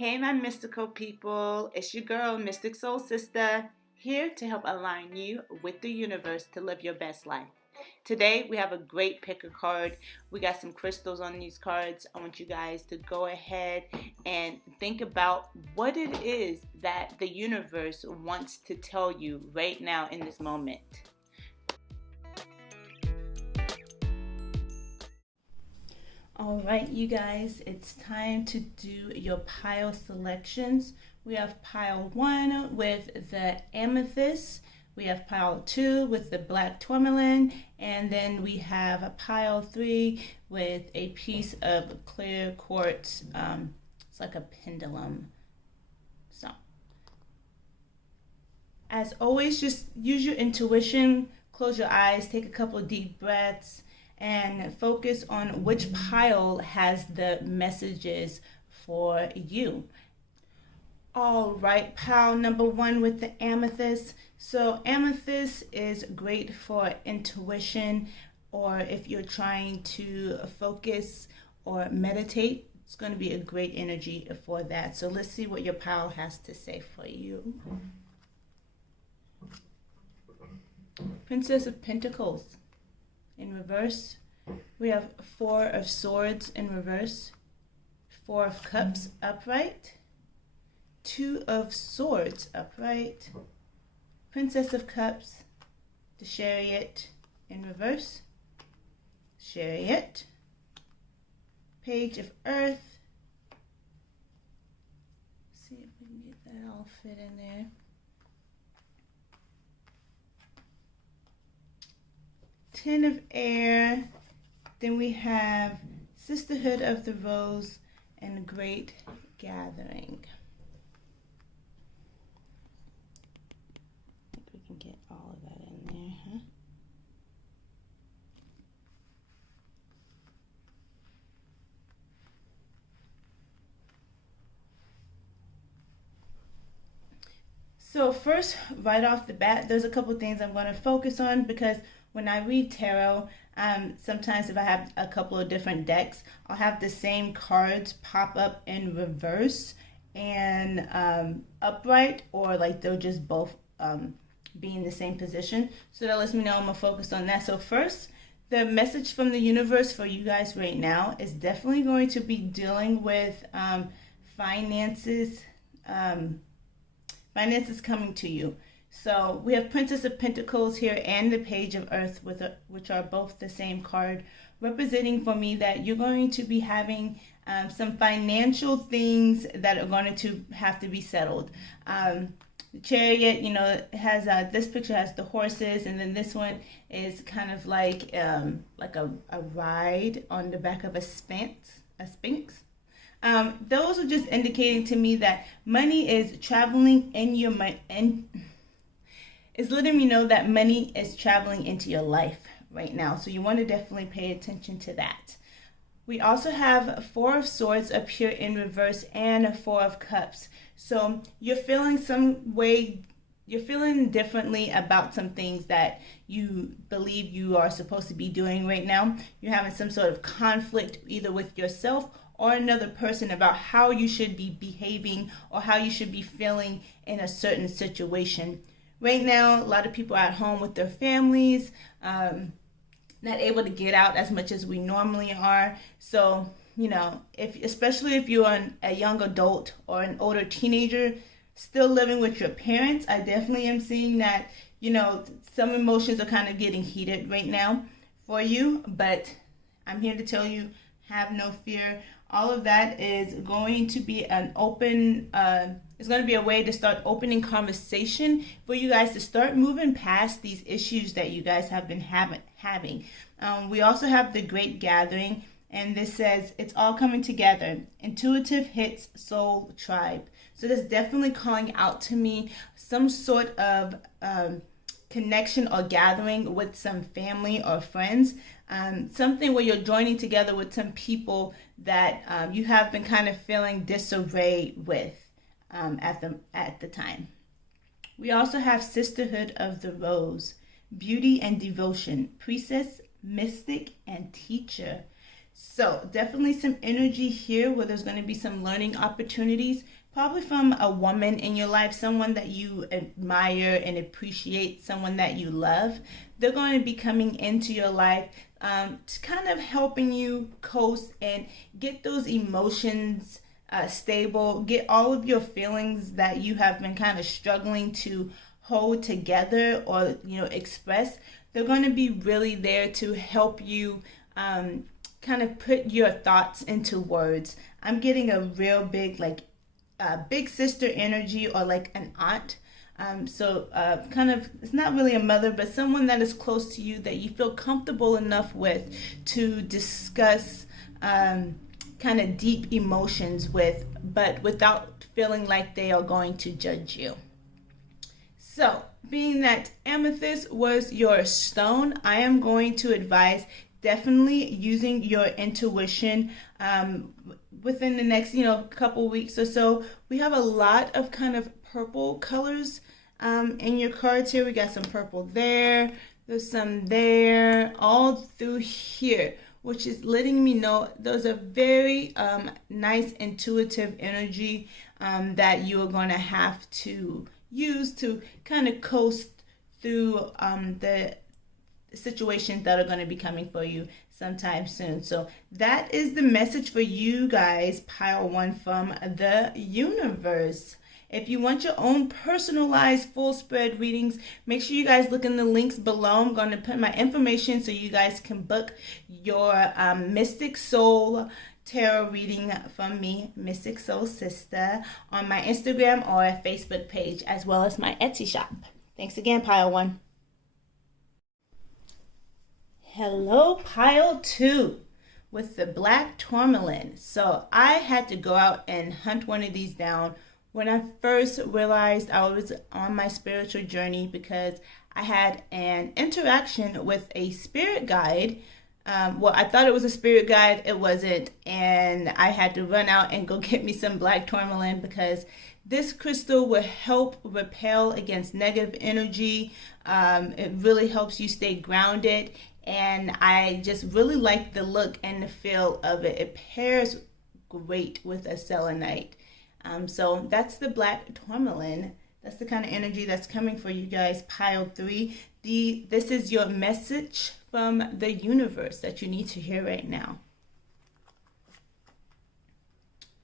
Hey, my mystical people, it's your girl, Mystic SoulSista, here to help align you with the universe to live your best life. Today, we have a great picker card. We got some crystals on these cards. I want you guys to go ahead and think about what it is that the universe wants to tell you right now in this moment. All right, you guys, it's time to do your pile selections. We have pile 1 with the amethyst. We have pile 2 with the black tourmaline. And then we have a pile 3 with a piece of clear quartz. It's like a pendulum. So, as always, just use your intuition. Close your eyes, take a couple of deep breaths, and focus on which pile has the messages for you. All right, pile number 1 with the amethyst. So amethyst is great for intuition, or if you're trying to focus or meditate, it's going to be a great energy for that. So let's see what your pile has to say for you. Princess of Pentacles in reverse. We have 4 of Swords in reverse, 4 of Cups upright, 2 of Swords upright, Princess of Cups, the Chariot in reverse, Chariot, Page of Earth. See if we can get that all fit in there. Ten of Air. Then we have Sisterhood of the Rose and Great Gathering. I think we can get all of that in there, huh? So first, right off the bat, there's a couple things I'm going to focus on, because when I read tarot, sometimes if I have a couple of different decks, I'll have the same cards pop up in reverse and upright, or like they'll just both be in the same position. So that lets me know I'm going to focus on that. So first, the message from the universe for you guys right now is definitely going to be dealing with finances, finances coming to you. So we have Princess of Pentacles here and the Page of Earth, which are both the same card, representing for me that you're going to be having some financial things that are going to have to be settled. The Chariot, you know, has this picture has the horses, and then this one is kind of like a ride on the back of a sphinx. Those are just indicating to me that money is traveling in your mind. It's letting me know that money is traveling into your life right now. So you want to definitely pay attention to that. We also have 4 of Swords up here in reverse and 4 of Cups. So you're feeling you're feeling differently about some things that you believe you are supposed to be doing right now. You're having some sort of conflict either with yourself or another person about how you should be behaving or how you should be feeling in a certain situation. Right now, a lot of people are at home with their families, not able to get out as much as we normally are. So, you know, especially if you're a young adult or an older teenager still living with your parents, I definitely am seeing that, you know, some emotions are kind of getting heated right now for you. But I'm here to tell you, have no fear. All of that is going to be an open, it's going to be a way to start opening conversation for you guys to start moving past these issues that you guys have been having. We also have the Great Gathering, and this says, it's all coming together. Intuitive hits soul tribe. So that's definitely calling out to me some sort of connection or gathering with some family or friends. Something where you're joining together with some people that you have been kind of feeling disarray with at the time. We also have Sisterhood of the Rose, beauty and devotion, priestess, mystic, and teacher. So definitely some energy here where there's going to be some learning opportunities, probably from a woman in your life, someone that you admire and appreciate, someone that you love. They're going to be coming into your life to kind of helping you coast and get those emotions stable, get all of your feelings that you have been kind of struggling to hold together or express. They're going to be really there to help you kind of put your thoughts into words. I'm getting a real big big sister energy, or like an aunt. So kind of, it's not really a mother, but someone that is close to you that you feel comfortable enough with to discuss kind of deep emotions with, but without feeling like they are going to judge you. So, being that amethyst was your stone, I am going to advise definitely using your intuition within the next, couple weeks or so. We have a lot of kind of purple colors in your cards here. We got some purple there, there's some there, all through here, which is letting me know those are very nice intuitive energy that you are going to have to use to kind of coast through the situations that are going to be coming for you sometime soon. So that is the message for you guys, pile one, from the universe. If you want your own personalized full spread readings, make sure you guys look in the links below. I'm going to put my information so you guys can book your Mystic Soul tarot reading from me, Mystic SoulSista, on my Instagram or Facebook page, as well as my Etsy shop. Thanks again, pile one. Hello, pile two, with the black tourmaline. So I had to go out and hunt one of these down when I first realized I was on my spiritual journey, because I had an interaction with a spirit guide. Well, I thought it was a spirit guide. It wasn't. And I had to run out and go get me some black tourmaline, because this crystal will help repel against negative energy. It really helps you stay grounded. And I just really like the look and the feel of it. It pairs great with a selenite. So that's the black tourmaline. That's the kind of energy that's coming for you guys, pile three. This is your message from the universe that you need to hear right now.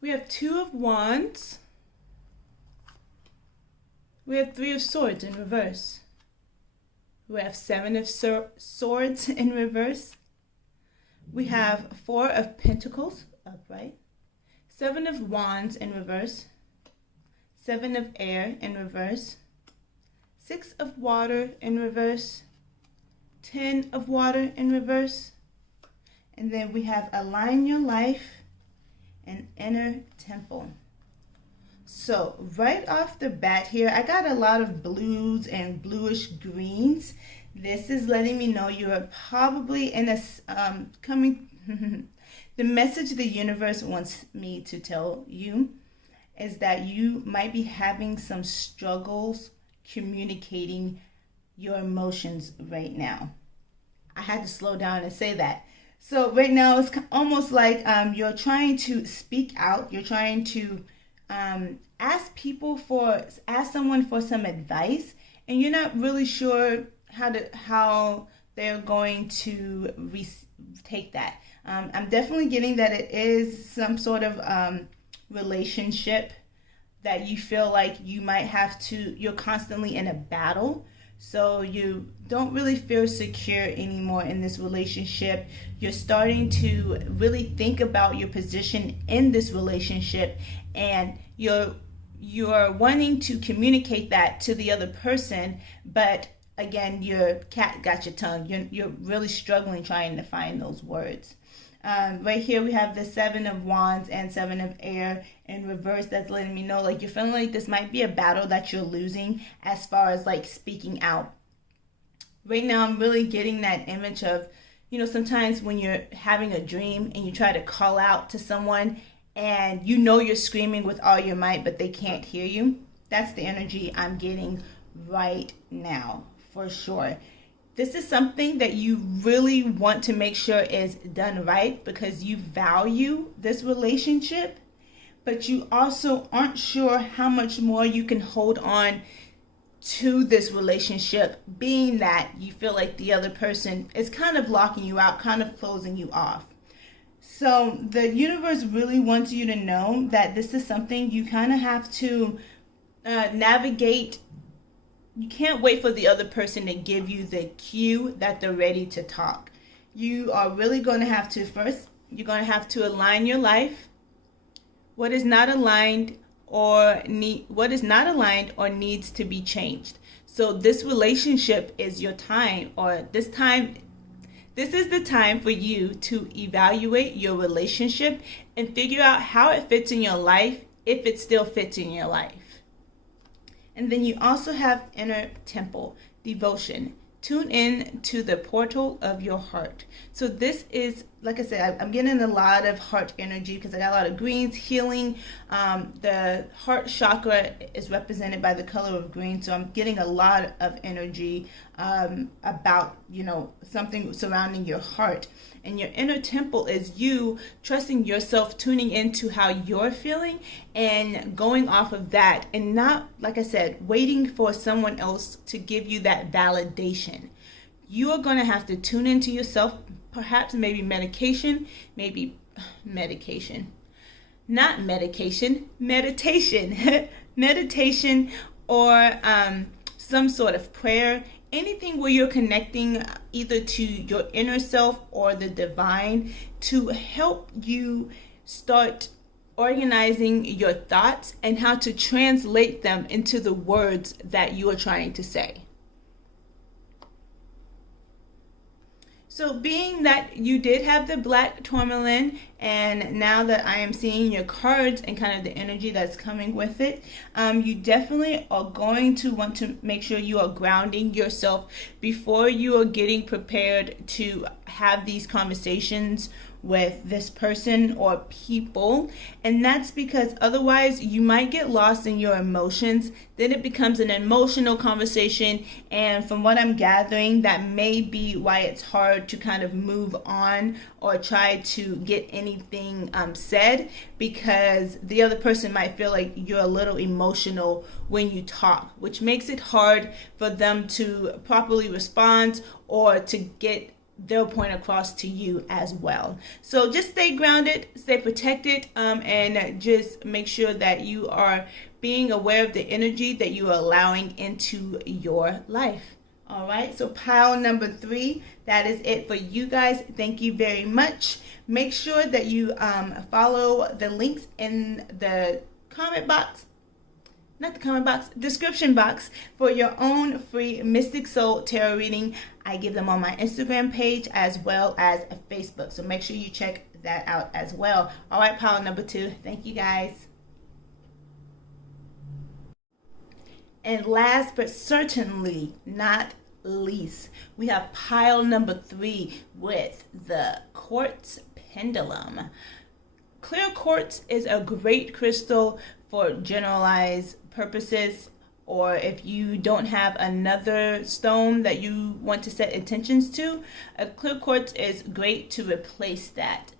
We have Two of Wands. We have Three of Swords in reverse. We have Seven of Swords in reverse. We have Four of Pentacles upright. Seven of Wands in reverse. Seven of Air in reverse. Six of Water in reverse. 10 of Water in reverse. And then we have Align Your Life and Inner Temple. So right off the bat here, I got a lot of blues and bluish greens. This is letting me know you are probably in a coming. The message the universe wants me to tell you is that you might be having some struggles communicating your emotions right now. I had to slow down and say that. So right now it's almost like you're trying to speak out. You're trying to ask someone for some advice, and you're not really sure how they're going to take that. I'm definitely getting that it is some sort of relationship that you feel like you might have to, you're constantly in a battle. So you don't really feel secure anymore in this relationship. You're starting to really think about your position in this relationship, and you're wanting to communicate that to the other person, but again, your cat got your tongue. You're really struggling trying to find those words. Right here we have the Seven of Wands and Seven of Air in reverse. That's letting me know like you're feeling like this might be a battle that you're losing as far as like speaking out. Right now I'm really getting that image of, sometimes when you're having a dream and you try to call out to someone and you're screaming with all your might, but they can't hear you. That's the energy I'm getting right now, for sure. This is something that you really want to make sure is done right because you value this relationship, but you also aren't sure how much more you can hold on to this relationship, being that you feel like the other person is kind of locking you out, kind of closing you off. So the universe really wants you to know that this is something you kind of have to navigate. You can't wait for the other person to give you the cue that they're ready to talk. You are really going to have to first, you're going to have to align your life. What is not aligned or needs to be changed. So this relationship is your time, or this is the time for you to evaluate your relationship and figure out how it fits in your life, if it still fits in your life. And then you also have inner temple, devotion. Tune in to the portal of your heart. So this is, like I said, I'm getting a lot of heart energy because I got a lot of greens, healing. The heart chakra is represented by the color of green. So I'm getting a lot of energy about, something surrounding your heart. And your inner temple is you trusting yourself, tuning into how you're feeling and going off of that, and not, like I said, waiting for someone else to give you that validation. You are going to have to tune into yourself, perhaps maybe meditation, meditation, or some sort of prayer. Anything where you're connecting either to your inner self or the divine to help you start organizing your thoughts and how to translate them into the words that you are trying to say. So being that you did have the black tourmaline, and now that I am seeing your cards and kind of the energy that's coming with it, you definitely are going to want to make sure you are grounding yourself before you are getting prepared to have these conversations with this person or people. And that's because otherwise you might get lost in your emotions. Then it becomes an emotional conversation, and from what I'm gathering, that may be why it's hard to kind of move on or try to get anything said, because the other person might feel like you're a little emotional when you talk, which makes it hard for them to properly respond or to get their point across to you as well. So just stay grounded, stay protected, and just make sure that you are being aware of the energy that you are allowing into your life. All right, so pile number 3, that is it for you guys. Thank you very much. Make sure that you follow the links in the description box for your own free Mystic Soul Tarot reading. I give them on my Instagram page as well as Facebook. So make sure you check that out as well. All right, pile number 2. Thank you guys. And last but certainly not least, we have pile number 3 with the quartz pendulum. Clear quartz is a great crystal for generalized purposes, or if you don't have another stone that you want to set intentions to, a clear quartz is great to replace that.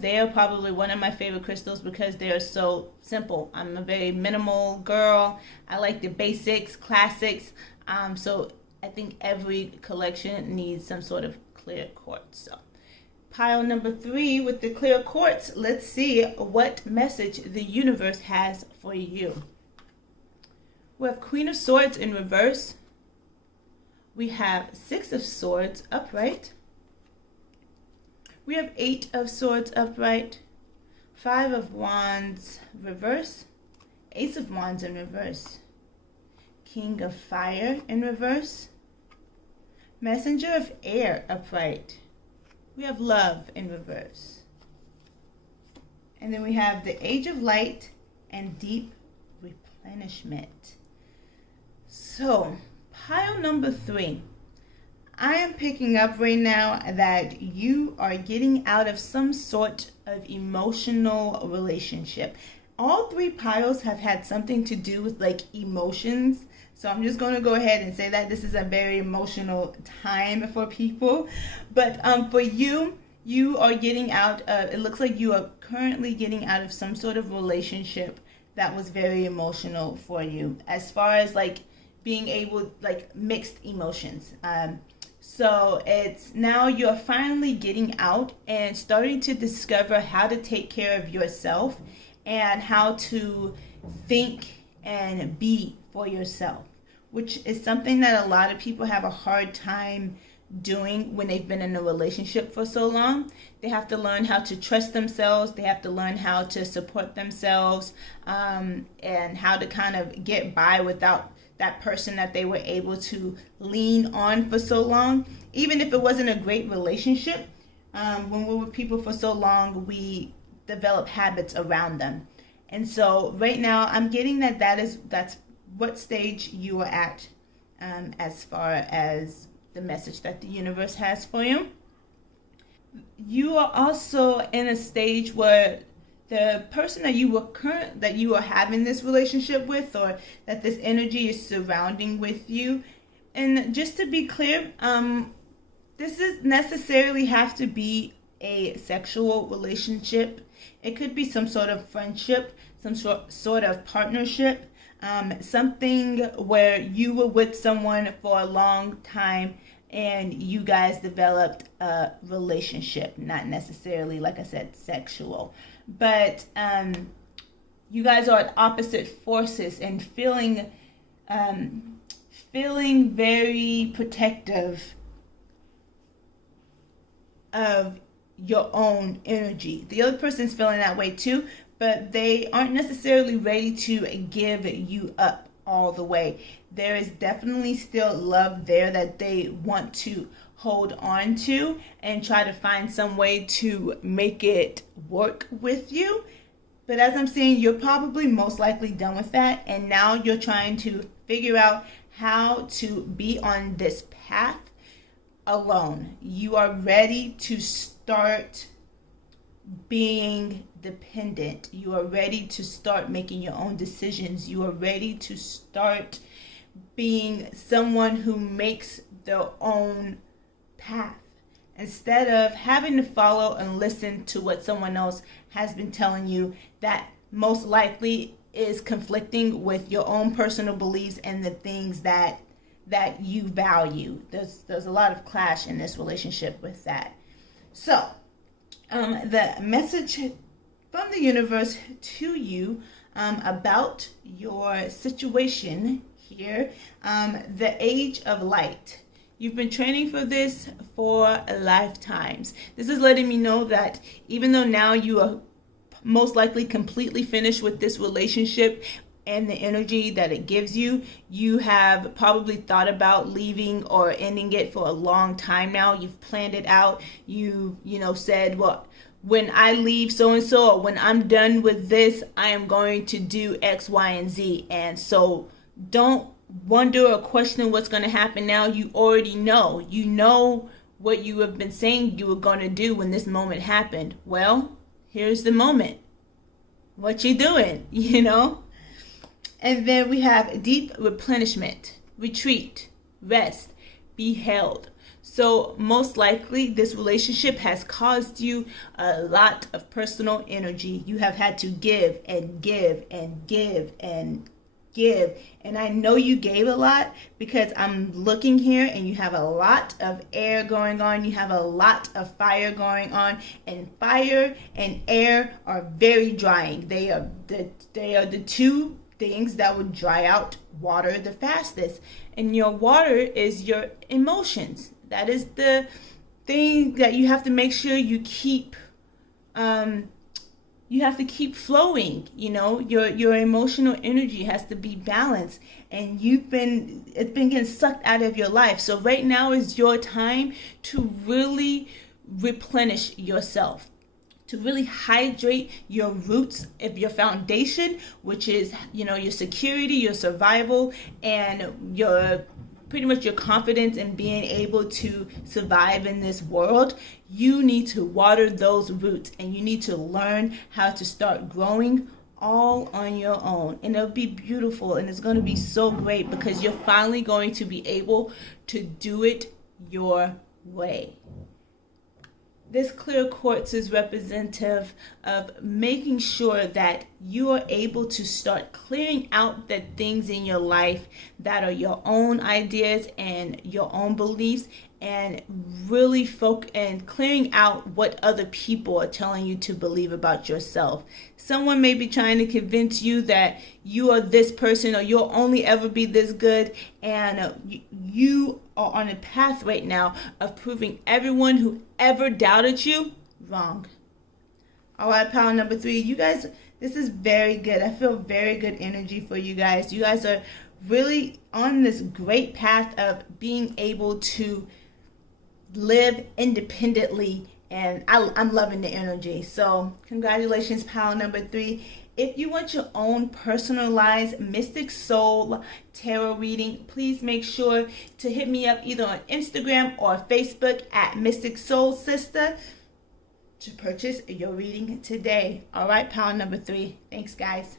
They are probably one of my favorite crystals because they are so simple. I'm a very minimal girl. I like the basics, classics. So I think every collection needs some sort of clear quartz. So pile number 3 with the clear quartz. Let's see what message the universe has for you. We have Queen of Swords in reverse. We have 6 of Swords upright. We have 8 of Swords upright. 5 of Wands reverse. Ace of Wands in reverse. King of Fire in reverse. Messenger of Air upright. We have Love in reverse. And then we have the Age of Light and Deep Replenishment. So, pile number 3. I am picking up right now that you are getting out of some sort of emotional relationship. All 3 piles have had something to do with like emotions. So I'm just going to go ahead and say that this is a very emotional time for people. But for you, you are getting out of, it looks like you are currently getting out of some sort of relationship that was very emotional for you, as far as like being able, like mixed emotions. So it's now you're finally getting out and starting to discover how to take care of yourself and how to think and be for yourself, which is something that a lot of people have a hard time doing when they've been in a relationship for so long. They have to learn how to trust themselves. They have to learn how to support themselves, and how to kind of get by without that person that they were able to lean on for so long. Even if it wasn't a great relationship, when we're with people for so long, we develop habits around them. And so right now I'm getting that's what stage you are at, as far as the message that the universe has for you. You are also in a stage where the person that you are having this relationship with, or that this energy is surrounding with you. And just to be clear, this doesn't necessarily have to be a sexual relationship. It could be some sort of friendship, some sort of partnership, something where you were with someone for a long time and you guys developed a relationship, not necessarily, like I said, sexual. But you guys are at opposite forces and feeling very protective of your own energy. The other person's feeling that way too, but they aren't necessarily ready to give you up all the way. There is definitely still love there that they want to hold on to and try to find some way to make it work with you. But as I'm saying, you're probably most likely done with that, and now you're trying to figure out how to be on this path alone. You are ready to start being dependent. You are ready to start making your own decisions. You are ready to start being someone who makes their own path, instead of having to follow and listen to what someone else has been telling you that most likely is conflicting with your own personal beliefs and the things that you value. There's a lot of clash in this relationship with that. So the message from the universe to you about your situation here, the age of light. You've been training for this for lifetimes. This is letting me know that even though now you are most likely completely finished with this relationship and the energy that it gives you, you have probably thought about leaving or ending it for a long time now. You've planned it out. You said, well, when I leave so-and-so, or when I'm done with this, I am going to do X, Y, and Z. And so don't wonder or question what's going to happen now. You already know. You know what you have been saying you were going to do when this moment happened. Well, here's the moment. What you doing, And then we have deep replenishment, retreat, rest, be held. So most likely this relationship has caused you a lot of personal energy. You have had to give and give and give and give. And I know you gave a lot because I'm looking here and you have a lot of air going on. You have a lot of fire going on, and fire and air are very drying. They are the two things that would dry out water the fastest. And your water is your emotions. That is the thing that you have to make sure you keep you have to keep flowing. Your emotional energy has to be balanced, and it's been getting sucked out of your life. So right now is your time to really replenish yourself, to really hydrate your roots of your foundation, which is your security, your survival, and pretty much your confidence in being able to survive in this world. You need to water those roots, and you need to learn how to start growing all on your own, and it'll be beautiful, and it's going to be so great because you're finally going to be able to do it your way. This clear quartz is representative of making sure that you are able to start clearing out the things in your life that are your own ideas and your own beliefs, and really focus and clearing out what other people are telling you to believe about yourself. Someone may be trying to convince you that you are this person or you'll only ever be this good, and you are on a path right now of proving everyone who ever doubted you wrong. All right, pile number 3. You guys, this is very good. I feel very good energy for you guys. You guys are really on this great path of being able to live independently, and I'm loving the energy. So congratulations, pile number 3. If you want your own personalized Mystic Soul tarot reading, please make sure to hit me up either on Instagram or Facebook at Mystic SoulSista to purchase your reading today. All right, pile number 3. Thanks, guys.